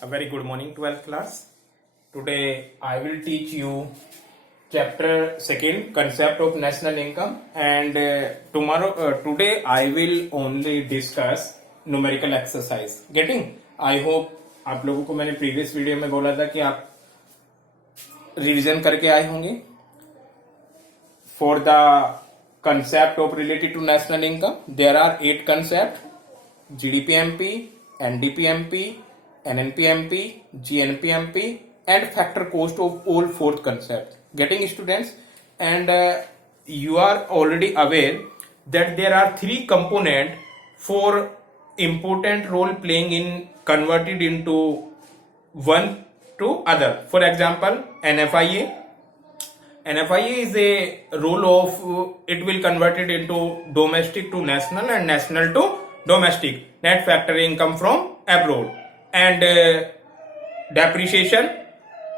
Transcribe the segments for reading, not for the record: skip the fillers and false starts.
A very good morning, 12th class. Today I will teach you chapter 2nd, concept of national income, and today I will only discuss numerical exercise. Getting? I hope आप लोगों को मैंने previous video में बोला था कि आप revision करके आए होंगे. For the concept of related to national income, there are 8 concepts: GDPMP, NDPMP, NNPMP, GNPMP, and factor cost of all fourth concept. Getting, students? And you are already aware that there are 3 components for important role playing in converted into one to other. For example, NFIA. NFIA is a role of it will convert it into domestic to national and national to domestic. Net factor income from abroad. And depreciation,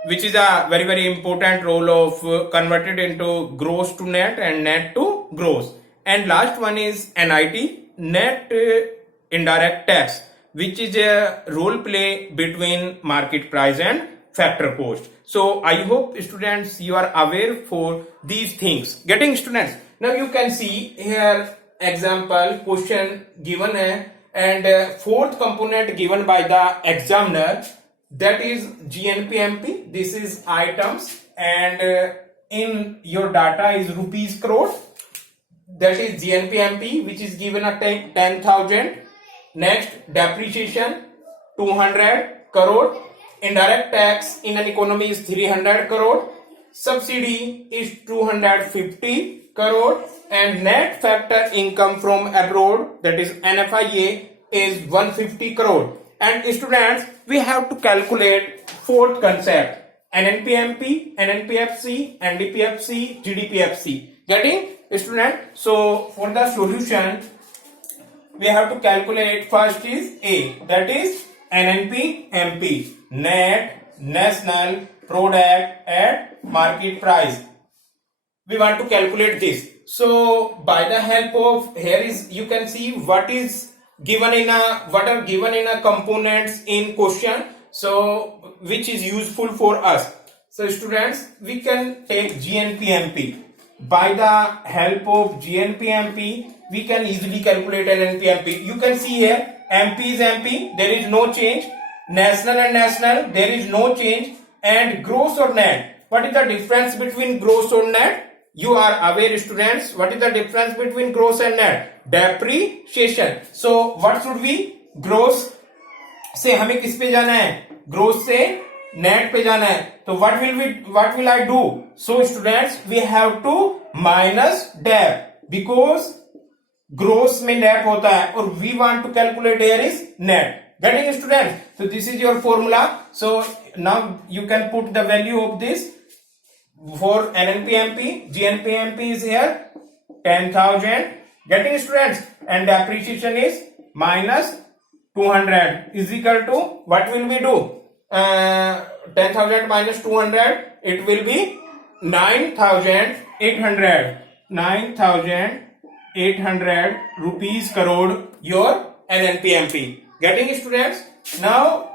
which is a very important role of converted into gross to net and net to gross. And last one is NIT, net indirect tax, which is a role play between market price and factor cost. So I hope students you are aware for these things. Getting, students? Now you can see here example question given and fourth component given by the examiner, that is GNPMP. This is items, and in your data is rupees crore. That is GNPMP, which is given at 10,000. Next, depreciation 200 crore. Indirect tax in an economy is 300 crore. Subsidy is 250 crore. And net factor income from abroad, that is NFIA, is 150 crore. And students, we have to calculate fourth concept: NNPMP, NNPFC, NDPFC, GDPFC. Getting, student? So for the solution, we have to calculate first is A, that is NNPMP, net national product at market price. We want to calculate this. So by the help of, here is you can see what are given in a components in question, so which is useful for us. So students, we can take GNPMP. By the help of GNPMP, we can easily calculate NNPMP. You can see here MP is MP, there is no change. National and national, there is no change. And gross or net, what is the difference between gross or net? You are aware, students, what is the difference between gross and net? Depreciation. So what should we? Gross से हमें किस पे जाना है? Gross से net पे जाना है. तो what will I do? So students, we have to minus dep, because gross में net होता है और we want to calculate here is net. Getting, students? So this is your formula. So now you can put the value of this for NNPMP. GNPMP is here 10,000. Getting, students? And depreciation is minus 200 is equal to, what will we do? 10,000 minus 200, it will be 9,800. 9,800 rupees crore your NNPMP. Getting, students? Now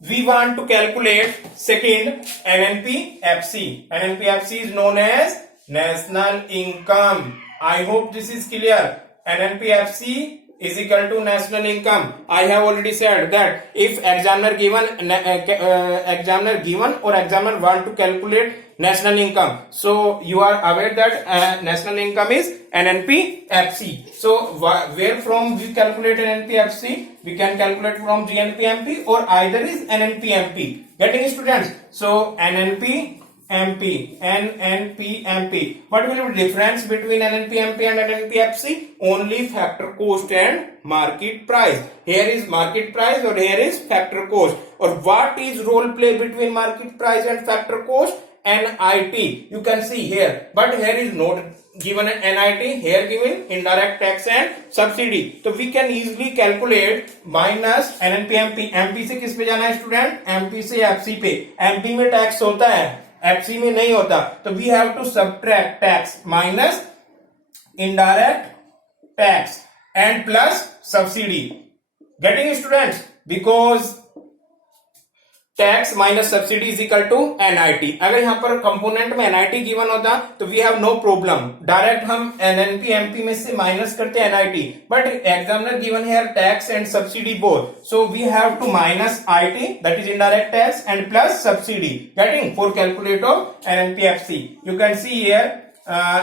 we want to calculate second NNPFC. NNPFC is known as national income. I hope this is clear. NNPFC is equal to national income. I have already said that if examiner given or examiner want to calculate national income, so you are aware that national income is NNPFC. So where from we calculate NNPFC? We can calculate from GNPMP or either is NNPMP. Getting, students? So NNPMP. What will be the difference between NNPMP and NNPFC? Only factor cost and market price. Here is market price or here is factor cost. Or what is role play between market price and factor cost? NIT. You can see here, but here is not given NIT, here given indirect tax and subsidy. So we can easily calculate minus NNPMP. MP से किस पे जाना है student? MP से FC पे. MP में tax होता है, FC में नहीं होता. तो we have to subtract tax minus indirect tax and plus subsidy. Getting, students? Because tax minus subsidy is equal to NIT. अगर यहाँ पर कंपोनेंट में एनआईटी गिवन होता तो we have no problem, direct हम एनएनपी एमपी में से minus करते NIT, but examiner given here tax and subsidy both, so we have to minus IT that is indirect tax and plus subsidy, getting for calculate of NNPFC. You can see here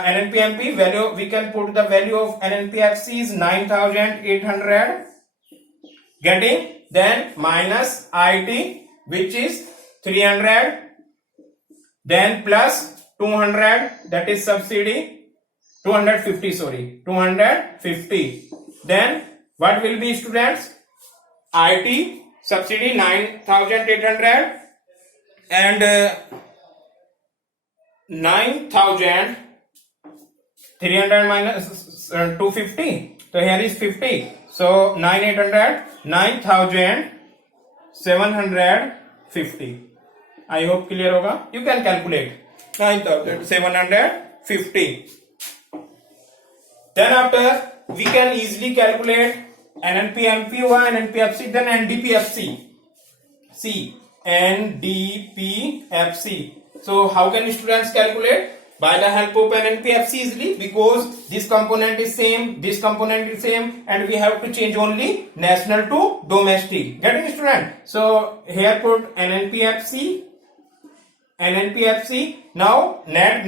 NNPMP value, we can put the value of NNPFC is 9,800, getting, then minus IT which is 300, then plus 200 that is subsidy, 250 sorry 250, then what will be students, IT subsidy 9,800 and 9,300 minus 250, so here is 50, so 9,800 9,750. I hope clear होगा. You can calculate 9,750. Then after we can easily calculate NNPMP हुआ, NNPFC, then NDPFC. See, NDPFC. So how can students calculate? By the help of NNPFC easily, because this component is same, this component is same, and we have to change only national to domestic. Getting student? So here put NNPFC. Now net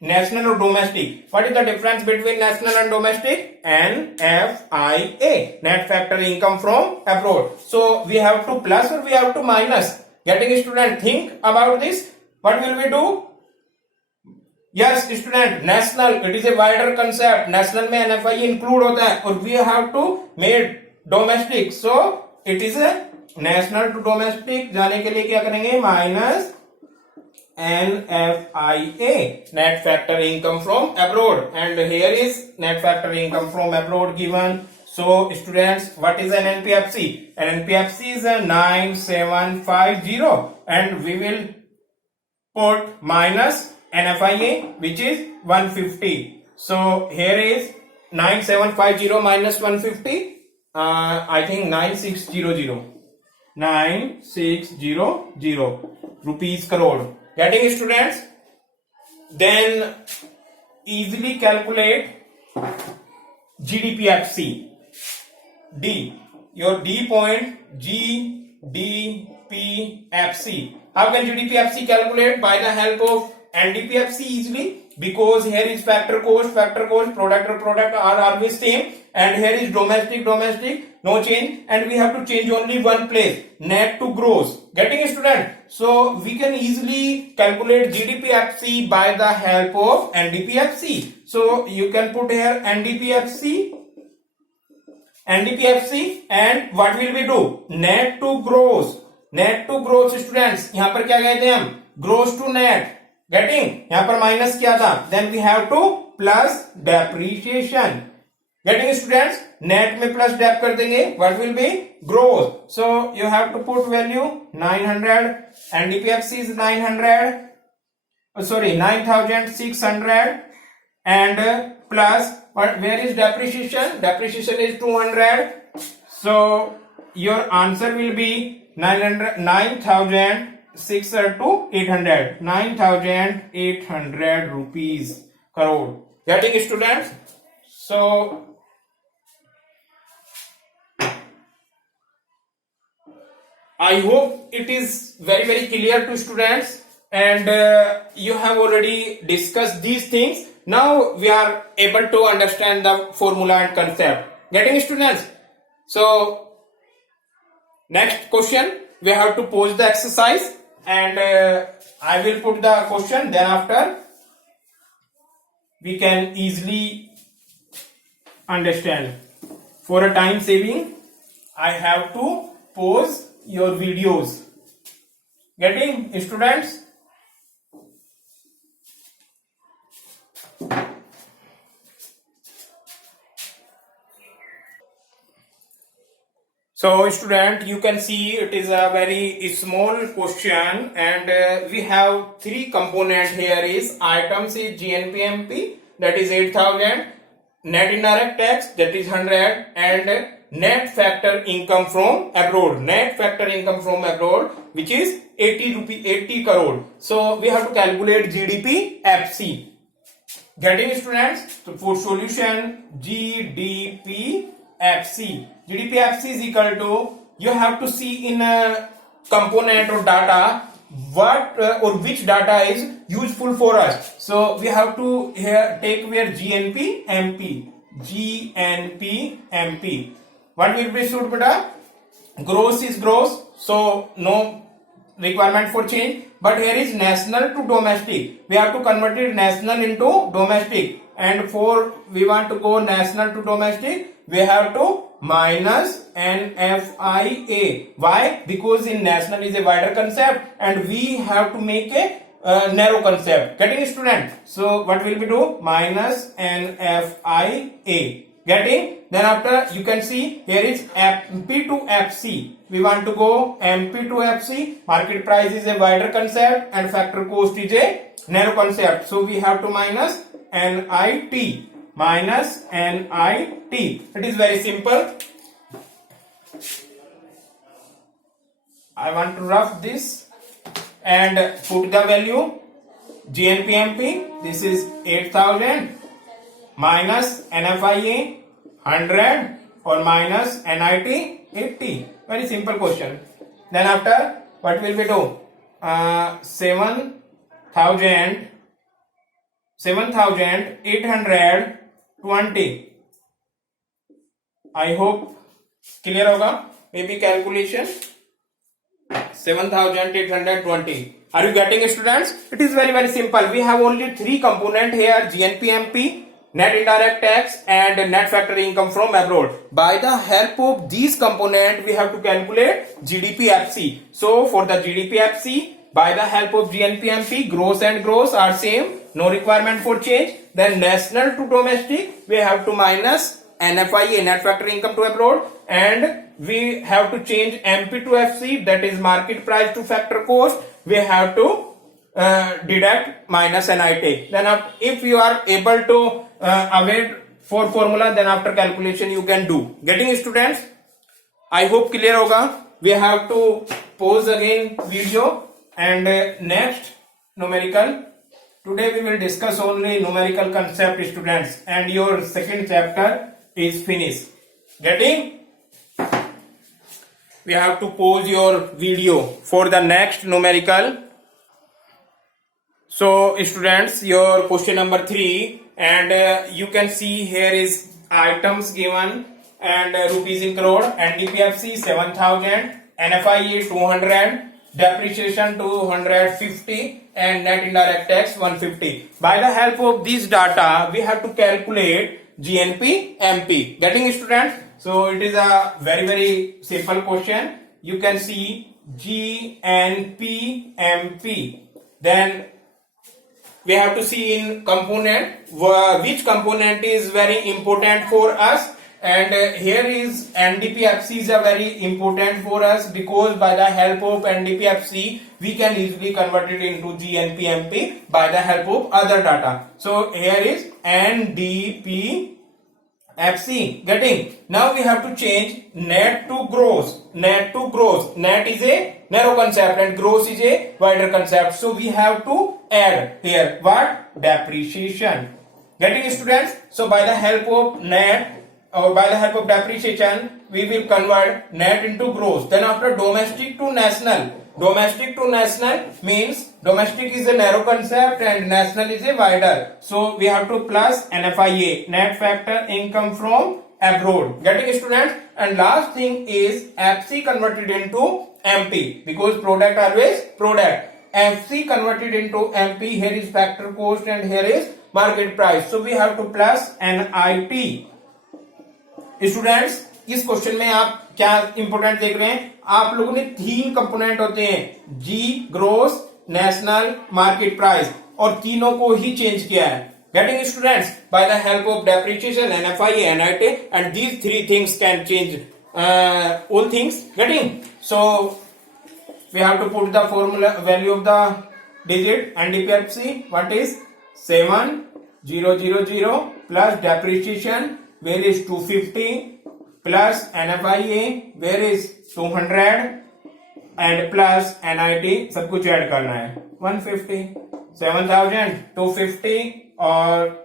national or domestic. What is the difference between national and domestic? NFIA, net factor income from abroad. So we have to plus or we have to minus. Getting student? Think about this. What will we do? Yes student, national it is a wider concept. national में NFI include होता है और we have to make domestic, so it is a national to domestic. जाने के लिए क्या करेंगे? Minus NFIA, net factor income from abroad, and here is net factor income from abroad given. So students, what is NNPFC? NNPFC is a 9750 and we will put minus NFIA which is 150. So here is 9750 minus 150, I think 9600 rupees crore. Getting students? Then easily calculate GDPFC. D, your D point, GDPFC. How can GDPFC calculate? By the help of NDPFC easily, because here is factor cost, product are always same, and here is domestic, no change, and we have to change only one place, net to gross. Getting student? So we can easily calculate GDPFC by the help of NDPFC. So you can put here NDPFC, and what will we do? Net to gross students. यहाँ पर क्या कहते हैं हम? Gross to net. Getting? यहाँ पर minus क्या था? Then we have to plus depreciation. Getting students? Net में plus dep कर देंगे. What will be? Gross. So you have to put value 900. NDPFC is 900. Sorry, 9,600 and plus. Where is depreciation? Depreciation is 200. So your answer will be 9,800 rupees crore. Getting students? So I hope it is very clear to students, and you have already discussed these things. Now we are able to understand the formula and concept. Getting students? So next question, we have to pose the exercise, and I will put the question, then after we can easily understand. For a time saving, I have to pause your videos. Getting students? So student, you can see it is a very small question, and we have three component here is items is GNPMP, that is 8,000, net indirect tax, that is 100, and net factor income from abroad. Net factor income from abroad, which is 80 crore. So we have to calculate GDP FC. Getting students? So for solution, GDP FC. GDP FC is equal to, you have to see in a component or data what or which data is useful for us. So we have to here take where GNP MP. GNP MP. What will be stood beta? Gross is gross, so no requirement for change. But here is national to domestic. We have to convert it national into domestic. And for we want to go national to domestic, we have to minus NFIA. Why? Because in national is a wider concept and we have to make a narrow concept. Getting student? So what will we do? Minus NFIA. Getting? Then after you can see here is MP to FC. We want to go MP to FC. Market price is a wider concept and factor cost is a narrow concept. So we have to minus NIT. Minus NIT. It is very simple. I want to rough this and put the value GNPMP. This is 8000 minus NFIA 100 or minus NIT 80. Very simple question. Then after what will we do? 7,820. I hope clear होगा. Maybe calculation 7,820. Are you getting, students? It is very simple. We have only three component here: GNPMP, net indirect tax, and net factor income from abroad. By the help of these component, we have to calculate GDPFC. So for the GDPFC, by the help of GNPMP, gross and gross are same, no requirement for change. Then national to domestic, we have to minus NFIA, net factor income to abroad, and we have to change MP to FC, that is market price to factor cost. We have to deduct minus NIT. Then if you are able to await for formula, then after calculation you can do. Getting, students? I hope clear hoga. We have to pause again video and next numerical. Today we will discuss only numerical concept, students, and your second chapter is finished. Getting? We have to pause your video for the next numerical. So students, your question number 3, and you can see here is items given and rupees in crore, NDPFC 7,000, NFIA 200, depreciation 250, and net indirect tax 150. By the help of this data, we have to calculate GNP MP. Getting, students? So it is a very simple question. You can see GNP MP. Then we have to see in component which component is very important for us, and here is NDPFC is a very important for us because by the help of NDPFC we can easily convert it into GNPMP by the help of other data. So here is NDPFC. Getting? Now we have to change net to gross. Net to gross. Net is a narrow concept and gross is a wider concept. So we have to add here what? Depreciation. Getting, students? So by the help of net or by the help of depreciation, we will convert net into gross. Then after domestic to national. Domestic to national means domestic is a narrow concept and national is a wider. So we have to plus NFIA, net factor income from abroad. Getting, students? And last thing is FC converted into MP because product always product. FC converted into MP. Here is factor cost and here is market price. So we have to plus NIT. Students, इस question में आप क्या important देख रहे हैं? आप लोगों ने 3 कंपोनेंट होते हैं, जी, ग्रोस, नेशनल, मार्केट प्राइस, और तीनों को ही चेंज किया है. Getting, students? By the help of depreciation, NFIA, NIT, and these 3 things can change all things. Getting? So we have to put the formula value of the digit NDPFC. What is 7 000 plus depreciation, where is 250, plus NFIA, where is 200, and plus NIT, सब कुछ add करना है 150, 7,250 और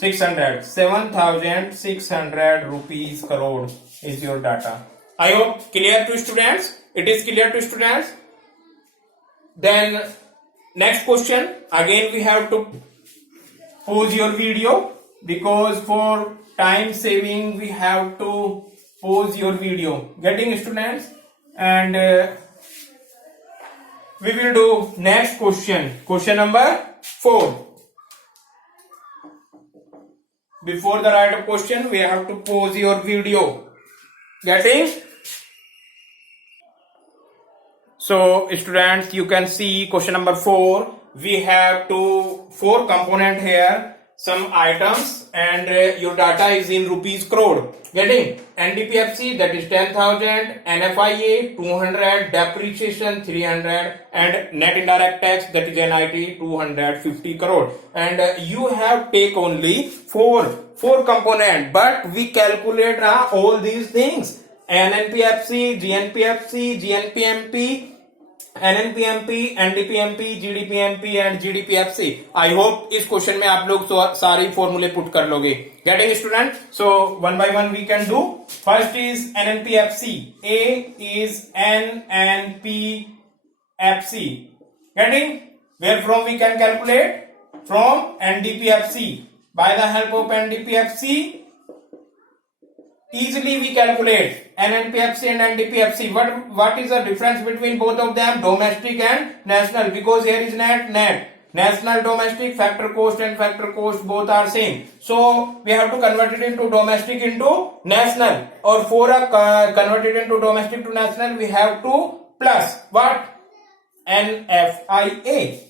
600, 7,600 rupees crore is your data. I hope clear to students. It is clear to students. Then next question. Again we have to pause your video because for time saving we have to pause your video. Getting students? And we will do next question. Question number 4. Before the write up question, we have to pause your video. Getting? So, students, you can see question number 4. We have 4 component here. Some items and your data is in rupees crore. Getting? NDPFC, that is 10,000, NFIA 200, depreciation 300, and net indirect tax, that is NIT 250 crore. And you have take only four component, but we calculate all these things: NNPFC, GNPFC, GNPMP, NNPMP, NDPMP, GDPMP and GDPFC. I hope इस question में आप लोग सारे फॉर्मूले put कर लोगे. Getting student? So one by one we can do. First is NNPFC. A is NNPFC. Getting? Where from we can calculate? From NDPFC. By the help of NDPFC, easily we calculate NNPFC and NDPFC. What is the difference between both of them? Domestic and national. Because here is net. National, domestic, factor cost and factor cost both are same. So we have to convert it into domestic into national. Or for convert it into domestic to national, we have to plus what? NFIA.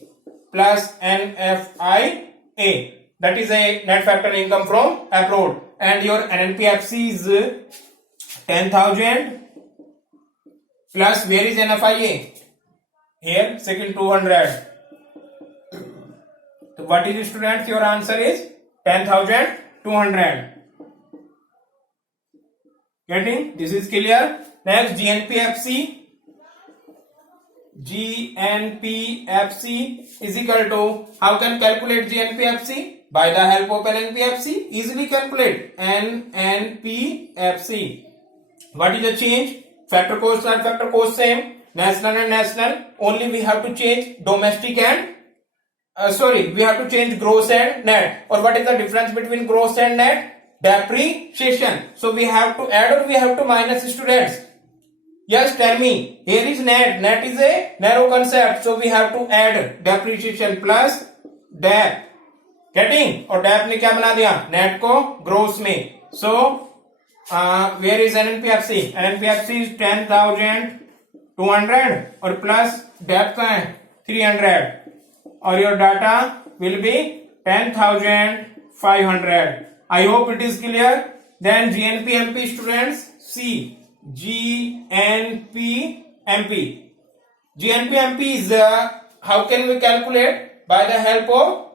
Plus NFIA. That is a net factor income from abroad. And your NNPFC is 10,000 plus where is NFIA? Here second 200. So what is students? Your answer is 10,200. Getting? This is clear. Next GNPFC. GNPFC is equal to, how can calculate GNPFC? By the help of NNPFC, easily calculate NNPFC. What is the change? Factor costs are factor cost same, national and national. Only we have to change domestic and we have to change gross and net. Or what is the difference between gross and net? Depreciation. So we have to add or we have to minus, students? Yes, tell me. Here is net. Net is a narrow concept. So we have to add depreciation plus DAP. Getting? और DAP ने क्या बना दिया? Net को gross में. So where is NNPFC? NNPFC is 10,200 और plus DAP का है 300 और your data will be 10,500. I hope it is clear. Then GNPMP students, see GNPMP. GNPMP is how can we calculate? By the help of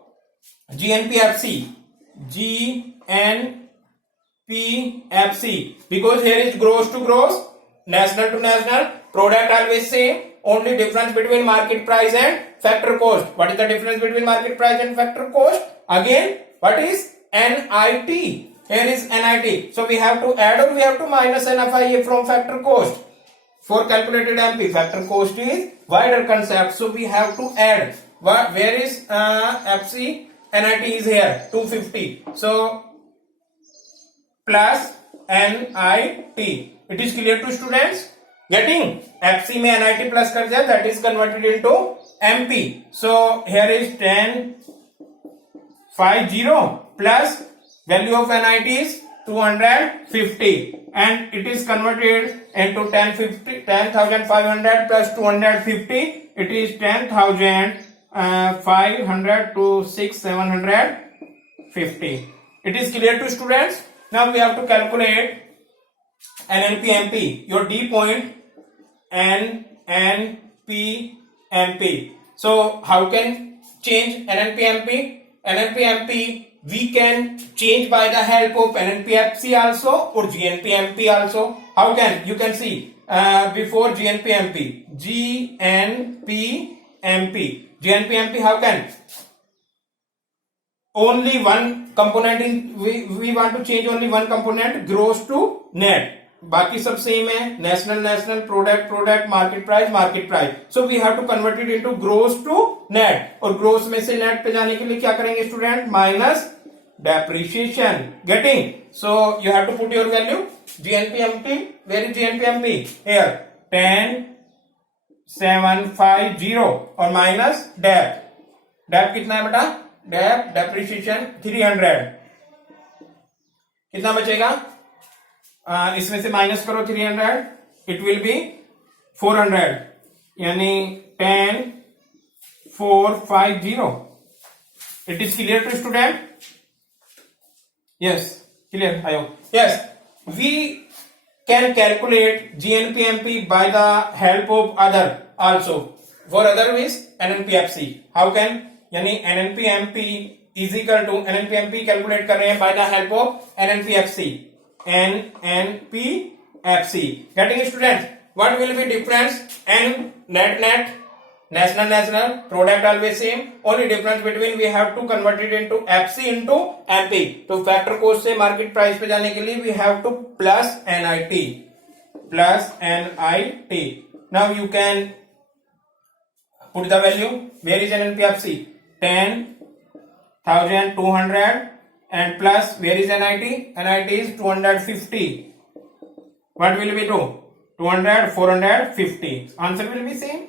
GNPFC. GNPFC. Because here is gross to gross, national to national, product always same. Only difference between market price and factor cost. What is the difference between market price and factor cost? Again, what is NIT? Here is NIT. So we have to add or we have to minus NFIA from factor cost. For calculated MP, factor cost is wider concept. So we have to add. Where is FC? NIT is here 250. So plus NIT. It is clear to students? Getting? FC में NIT plus कर दिया, that is converted into MP. So here is 10,50 plus value of NIT is 250 and it is converted into 10,500 plus 250. It is 10,500 to 6,750. It is clear to students? Now we have to calculate NNPMP. Your D point NNPMP. So how can change NNPMP? NNPMP we can change by the help of NNPFC also or GNPMP also. How can? You can see before GNPMP, GNPMP how can? Only one component in we want to change only one component, gross to net. बाकी सब same है, national product market price. So we have to convert it into gross to net, और gross में से net पे जाने के लिए क्या करेंगे student? Minus depreciation. Getting? So you have to put your value. GNPMP, where is GNPMP? Here 10750 और माइनस डेप कितना है बेटा? डेप्रिसिएशन 300. कितना बचेगा? इसमें से माइनस करो 300, इट विल बी 400, यानी 10450. It is clear to student? Yes, clear? I hope. Yes, we can calculate GNPMP by the help of other also. For other means NNPFC. How can? यानी NNPMP is equal to NNPMP calculate कर रहे हैं by the help of NNPFC. NNPFC. Getting students? What will be difference? Net, national, product always same. Only difference between we have to convert it into FC into MP. तो factor cost से market price पे जाने के लिए we have to plus NIT. Now you can put the value. Where is NNPFC? 10,200. And plus where is NIT? NIT is 250. What will be 200, 450. Answer will be same.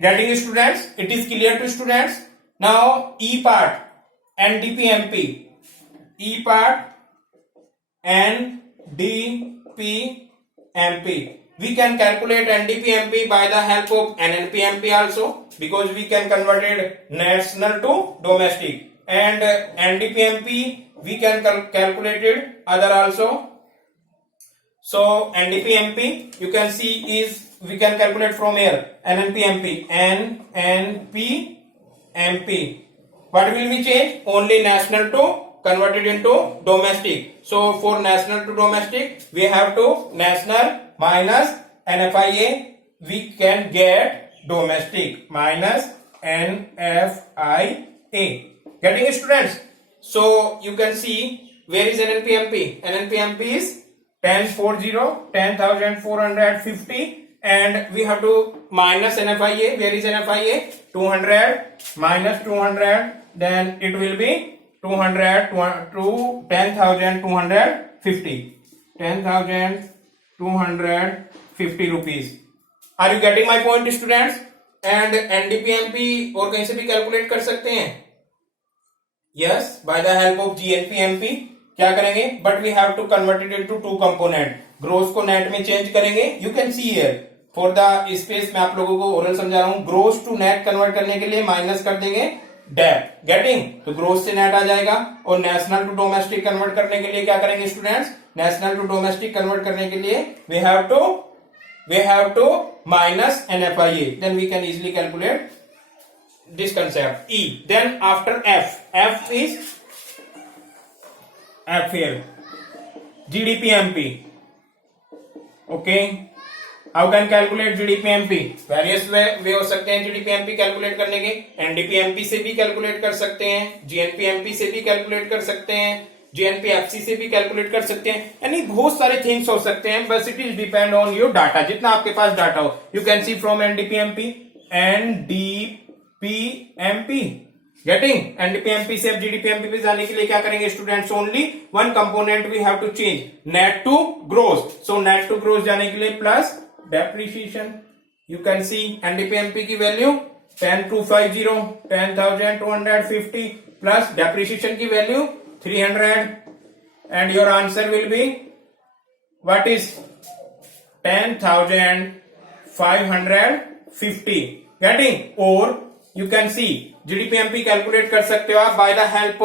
Getting students? It is clear to students? Now E part, NDPMP. E part, NDPMP. We can calculate NDPMP by the help of NNPMP also, because we can convert it national to domestic. And NDPMP we can calculate it other also. So NDPMP you can see is we can calculate from here. NNPMP. What will we change? Only national to convert it into domestic. So for national to domestic we have to national minus NFIA, we can get domestic minus NFIA. Getting it, students? So you can see where is NNPMP? NNPMP is 10,450, and we have to minus NFIA. Where is NFIA? 200 minus 200, then it will be 200 to 10,250. 10,250 rupees. Are you getting my point, students? And NDPMP और कहीं से भी calculate कर सकते हैं. Yes, by the help of GNPMP. क्या करेंगे? But we have to convert it into two component. Gross को net में change करेंगे. You can see here. For the space मैं आप लोगों को ओरल समझा रहा हूँ. Gross to net convert करने के लिए माइनस कर देंगे डेप. Getting? तो gross से net आ जाएगा. और national to domestic convert करने के लिए क्या करेंगे students? National to domestic convert करने के लिए we have to minus NFIA. Then we can easily calculate this concept. E. Then after F is here. GDPMP. Okay. How can calculate GDPMP? Various way हो सकते हैं GDPMP calculate करने के. NDPMP से भी कैलकुलेट कर सकते हैं, GNPMP से भी कैलकुलेट कर सकते हैं, GNPFC से भी कैलकुलेट कर सकते हैं. यानी बहुत सारे थिंग्स हो सकते हैं, बस it is depend on your data. जितना आपके पास डाटा हो. You can C from NDPMP. Getting? NDPMP से अब GDPMP पे जाने के लिए क्या करेंगे students? Only one component we have to change, net to gross. So net to gross जाने के लिए plus depreciation. You can see NDPMP की वैल्यू 10,250 प्लस डेप्रिसिएशन की value 300, and your answer will be what is 10,550. Getting? और you can see GDPMP calculate कर सकते हो आप by the help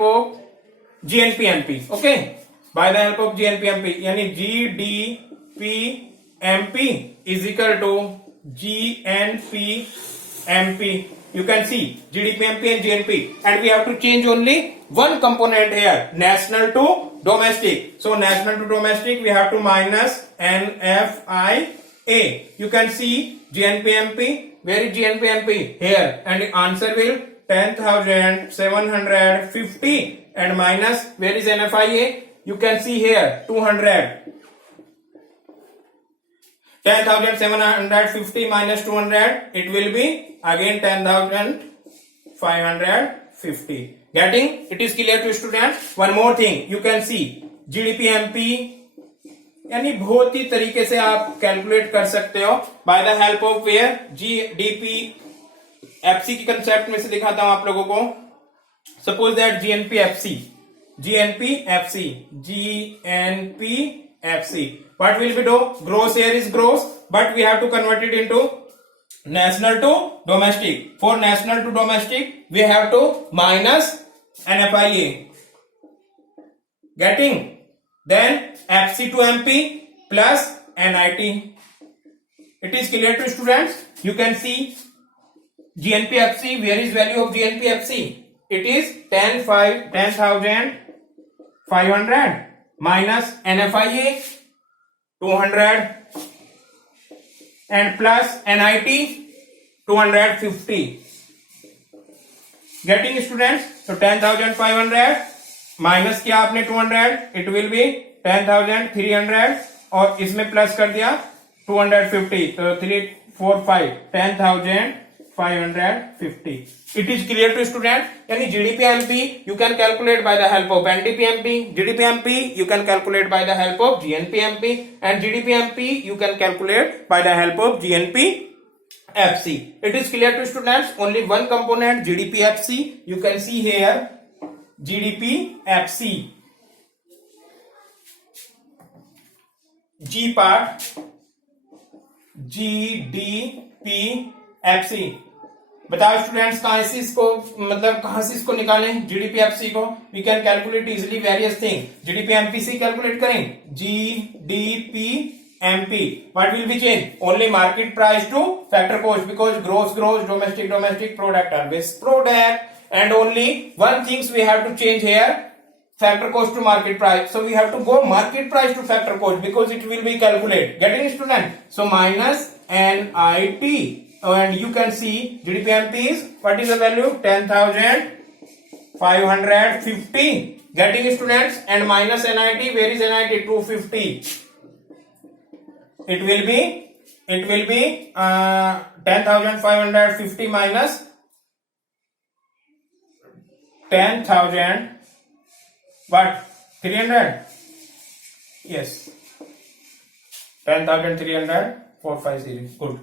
of GNPMP. Okay, by the help of GNPMP. यानी GDPMP is equal to GNP, MP. You can see GDP, MP and GNP, and we have to change only one component here, national to domestic. So national to domestic, we have to minus NFIA. You can see GNP, MP. Where is GNP, MP? Here, and the answer will 10,750 and minus where is NFIA? You can see here 200. 10,750 minus 200, it will be again 10,550. Getting? It is clear to students. One more thing, you can see GDP MP, यानी बहुत ही तरीके से आप calculate कर सकते हो by the help of where GDP FC की concept में से दिखाता हूं आप लोगों को. Suppose that GNP FC. What will we do? Gross here is gross, but we have to convert it into national to domestic. For national to domestic, we have to minus NFIA. Getting? Then FC to MP plus NIT. It is clear to students. You can see GNP FC. Where is value of GNP FC? It is 10,500 minus NFIA 200 and plus NIT 250. Getting students? So 10,500 minus किया आपने 200, it will B 10,300 और इसमें plus कर दिया 250, तो 3 4 5 10,550. It is clear to student. यानी GDP MP you can calculate by the help of NDP MP, GDP MP you can calculate by the help of GNP MP, and GDP MP you can calculate by the help of GNP FC. It is clear to students. Only one component GDP FC. You can see here GDP FC. G part GDP FC. बताओ students कहां से इसको मतलब कहां से इसको निकालें GDP FC को. We can calculate easily various thing. GDP MP से कैलकुलेट करें. GDP MP. What will be changed? Only market price to factor cost, because gross, domestic product are best product, and only one things we have to change here, factor cost to market price. So we have to go market price to factor cost because it will be calculated. Getting student? So minus NIT, and you can see GDP MP is what is the value? 10,550. Getting students? And minus NIT, where is NIT? 250. It will be 10,550 minus 10,000 what 300. Yes, 10,300 450. Good.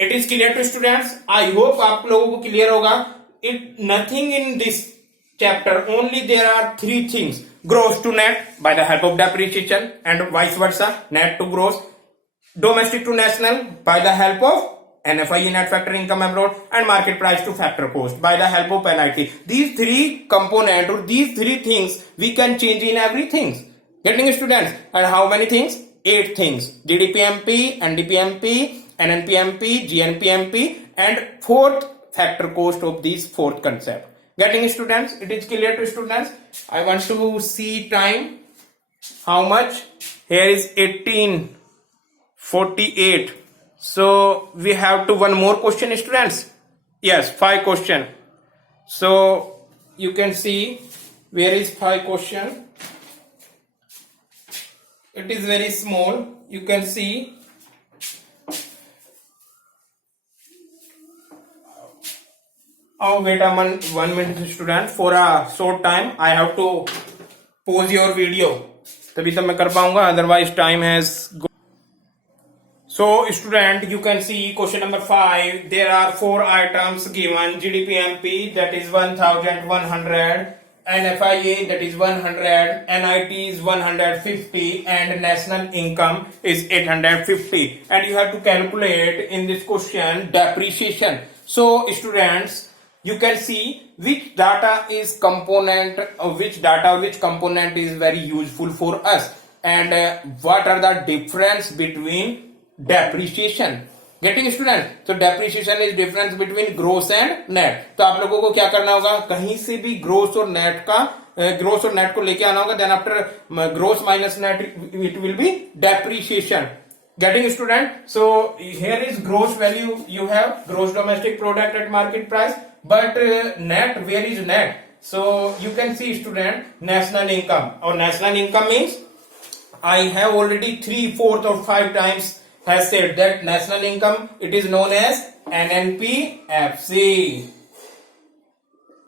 It is clear to students. I hope आप लोगों को clear होगा. It nothing in this chapter, only there are three things: gross to net by the help of depreciation, and vice versa, net to gross. Domestic to national by the help of NFIE, net factor income abroad, and market price to factor cost by the help of NIT. These three components or these three things we can change in everything. Getting students? And how many things? 8 things: GDP MP, NDP MP, NNP MP, GNP MP, and fourth factor cost of these fourth concept. Getting students? It is clear to students. I want to see time. How much? Here is 18:48. So we have to one more question students. Yes, 5 question. So you can see where is 5 question. It is very small. You can see wait a one minute student. For a short time I have to pause your video. तभी तब मैं कर पाऊंगा, otherwise time has gone. So student, you can see question number 5. There are 4 items given. GDP MP, that is 1,100, NFIA, that is 100, NIT is 150, and national income is 850. And you have to calculate in this question depreciation. So students, you can see which data is component, which component is very useful for us, and what are the difference between depreciation. Getting student? तो depreciation is difference between gross and net. तो आप लोगों को क्या करना होगा, कहीं से भी ग्रोस और नेट का ग्रोस और नेट को लेके आना होगा, then after gross minus net it will be depreciation. Getting student? So here is gross value, you have gross domestic product at market price, but net, where is net? So you can see student, national income, or national income means I have already 3, 4 or 5 times has said that national income, it is known as NNPFC.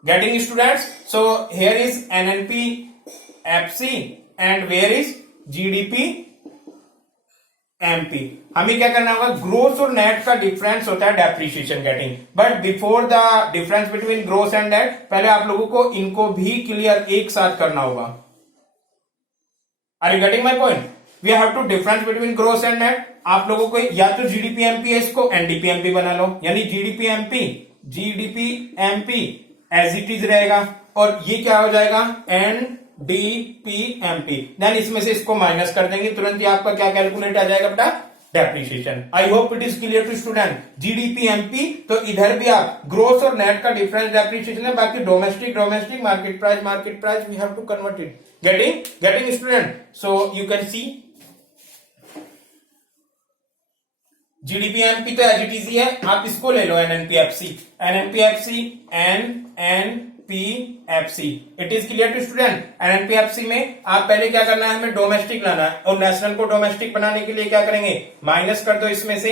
Getting students? So here is NNPFC and where is GDP MP. हमें क्या करना होगा, gross और net का difference होता है depreciation getting, but before the difference between gross and net, पहले आप लोगों को इनको भी क्लियर एक साथ करना होगा। Are you getting my point? We have to difference between gross and net. आप लोगों को या तो जीडीपी एमपी है, इसको एनडीपी एमपी बना लो, यानी GDP MP as it is रहेगा, और ये क्या हो जाएगा, एनडीपीएमपी। देन इसमें से इसको माइनस कर देंगे, तुरंत ही आपका क्या कैलकुलेट आ जाएगा बेटा, depreciation. I hope it is clear to student. GDP MP, तो इधर भी आप ग्रोस और नेट का डिफरेंस डेप्रिसिएशन है, बाकी domestic market price we have to convert it. Getting student? So you can see GDP MP तो एज इट इज ही है, आप इसको ले लो NNPFC it is clear to student. NNPFC में आप पहले क्या करना है, हमें डोमेस्टिक लाना है, और नेशनल को डोमेस्टिक बनाने के लिए क्या करेंगे, माइनस कर दो इसमें से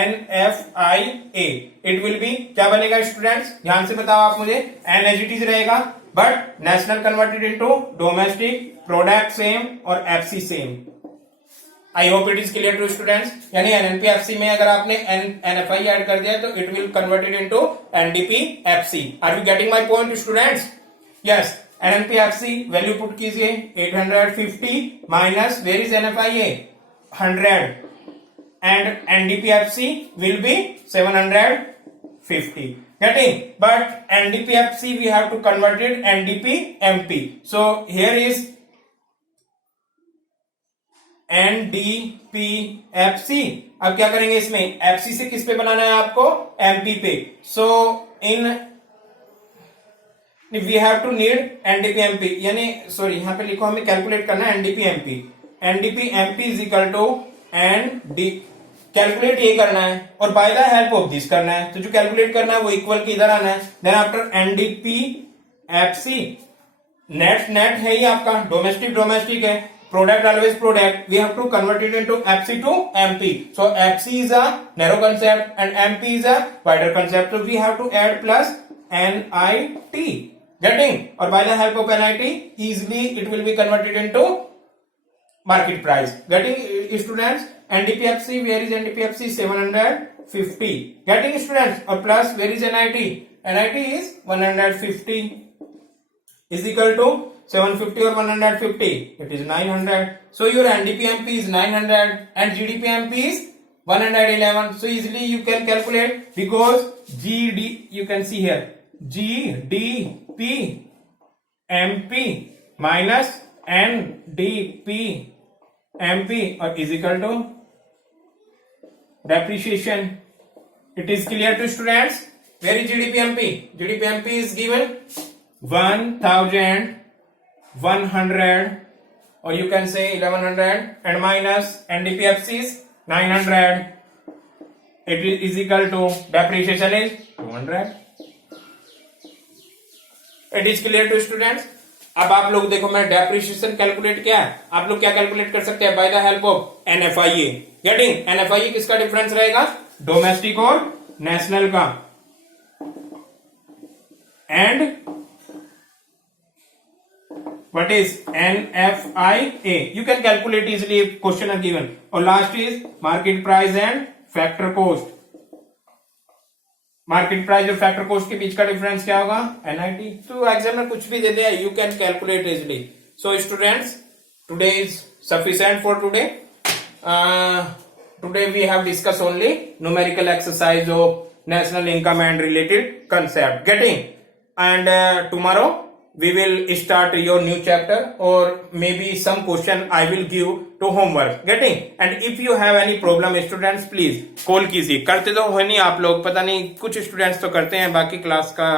NFIA, इट विल बी क्या बनेगा स्टूडेंट्स, ध्यान से बताओ आप मुझे, एन एज इट इज रहेगा, but national converted into domestic, product same और FC same. I hope it is clear to students. यानी एनएनपीएफसी में अगर आपने एनएफआई ऐड कर दिया तो it will converted into NDPFC. Are you getting my point students? Yes, NNPFC value put कीजिए 850 minus where is NFIA 100 and NDPFC will be 750। Getting? But NDPFC we have to convert it NDPMP. So here is NDPFC। अब क्या करेंगे इसमें, FC से किस पे बनाना है आपको, MP पे। So in we have to need NDPMP, यानी सॉरी यहाँ पे लिखो, हमें कैलकुलेट करना है NDPMP is equal to ND, calculate ये करना है और by the help of this करना है। तो जो कैलकुलेट करना है वो इक्वल की इधर आना है। देन आफ्टर NDPFC, नेट है ये आपका, डोमेस्टिक है, product always product, we have to convert it into FC to MP. So FC is a narrow concept and MP is a wider concept, so we have to add plus NIT. Getting? Or by the help of NIT easily it will be converted into market price. Getting students? NDPFC, where is NDPFC? 750. Getting students? Or plus where is NIT? NIT is 150 is equal to 750 or 150, it is 900. So your NDPMP is 900 and GDPMP is 111. So easily you can calculate, because you can see here GDPMP minus NDPMP is equal to depreciation. It is clear to students. Where is GDPMP? GDPMP is given 1100 or you can say 1100 and minus NDPFC is 900. It is equal to depreciation is 200. It is clear to students. अब आप लोग देखो, मैं depreciation calculate किया है, आप लोग क्या कैलकुलेट कर सकते हैं, by the help of NFIA. Getting? NFIA किसका डिफरेंस रहेगा, डोमेस्टिक और नेशनल का, and what is NFIA? You can calculate easily if question are given. और last is market price and factor cost. Market price और factor cost के बीच का difference क्या होगा, NIT. तो एग्जामिनर कुछ भी दे दे, you can calculate easily. So students, today is sufficient for today. Today we have discuss only numerical exercise of national income and related concept. Getting? And tomorrow we will start your new chapter, or maybe some question I will give to homework. Getting? And if you have any problem students, please call कीजिए. करते तो हो नहीं आप लोग, पता नहीं कुछ स्टूडेंट्स तो करते हैं, बाकी क्लास का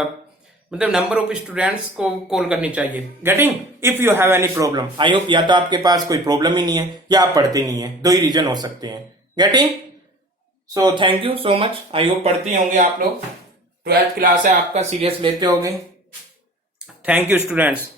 मतलब नंबर ऑफ स्टूडेंट्स को कॉल करनी चाहिए. Getting? If you have any problem. I hope या तो आपके पास कोई प्रॉब्लम ही नहीं है या आप पढ़ते नहीं है, दो ही रीजन हो सकते हैं. Getting? So thank you so much. I hope पढ़ते होंगे आप लोग. 12th क्लास है आपका, सीरियस लेते होंगे. Thank you students.